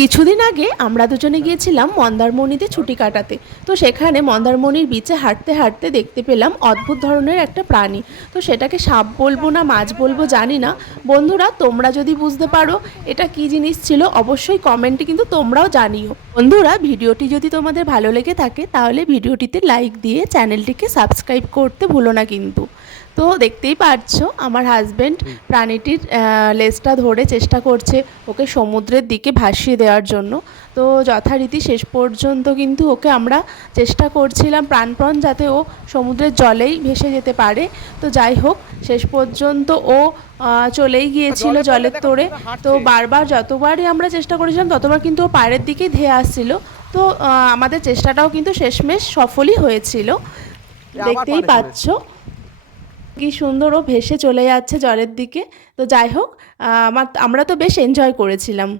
কিছুদিন আগে আমরা দুজনে গিয়েছিলাম মন্দারমণিতে ছুটি কাটাতে। তো সেখানে মন্দারমণির বিচে হাঁটতে হাঁটতে দেখতে পেলাম অদ্ভুত ধরনের একটা প্রাণী। তো সেটাকে সাপ বলবো না মাছ বলবো জানি না। বন্ধুরা, তোমরা যদি বুঝতে পারো এটা কি জিনিস ছিল, অবশ্যই কমেন্টে কিন্তু তোমরাও জানিও। বন্ধুরা, ভিডিওটি যদি তোমাদের ভালো লেগে থাকে তাহলে ভিডিওটিতে লাইক দিয়ে চ্যানেলটিকে সাবস্ক্রাইব করতে ভুলো না কিন্তু। তো দেখতেই পাচ্ছো আমার হাজব্যান্ড প্রাণীটির লেজটা ধরে চেষ্টা করছে ওকে সমুদ্রের দিকে ভাসিয়ে দেওয়ার জন্য। তো যথারীতি শেষ পর্যন্ত কিন্তু ওকে আমরা চেষ্টা করছিলাম প্রাণপণ যাতে ও সমুদ্রের জলেই ভেসে যেতে পারে। তো যাই হোক, শেষ পর্যন্ত ও চলেই গিয়েছিল জলের তোড়ে। তো বারবার যতবারই আমরা চেষ্টা করেছিলাম ততবার কিন্তু ও পাড়ের দিকেই ধেয়ে আসছিল। তো আমাদের চেষ্টাটাও কিন্তু শেষমেশ সফলই হয়েছিল। দেখতেই পাচ্ছো কি সুন্দর ও ভেসে চলে যাচ্ছে জলের দিকে। তো যাই হোক, আমরা তো বেশ এনজয় করেছিলাম।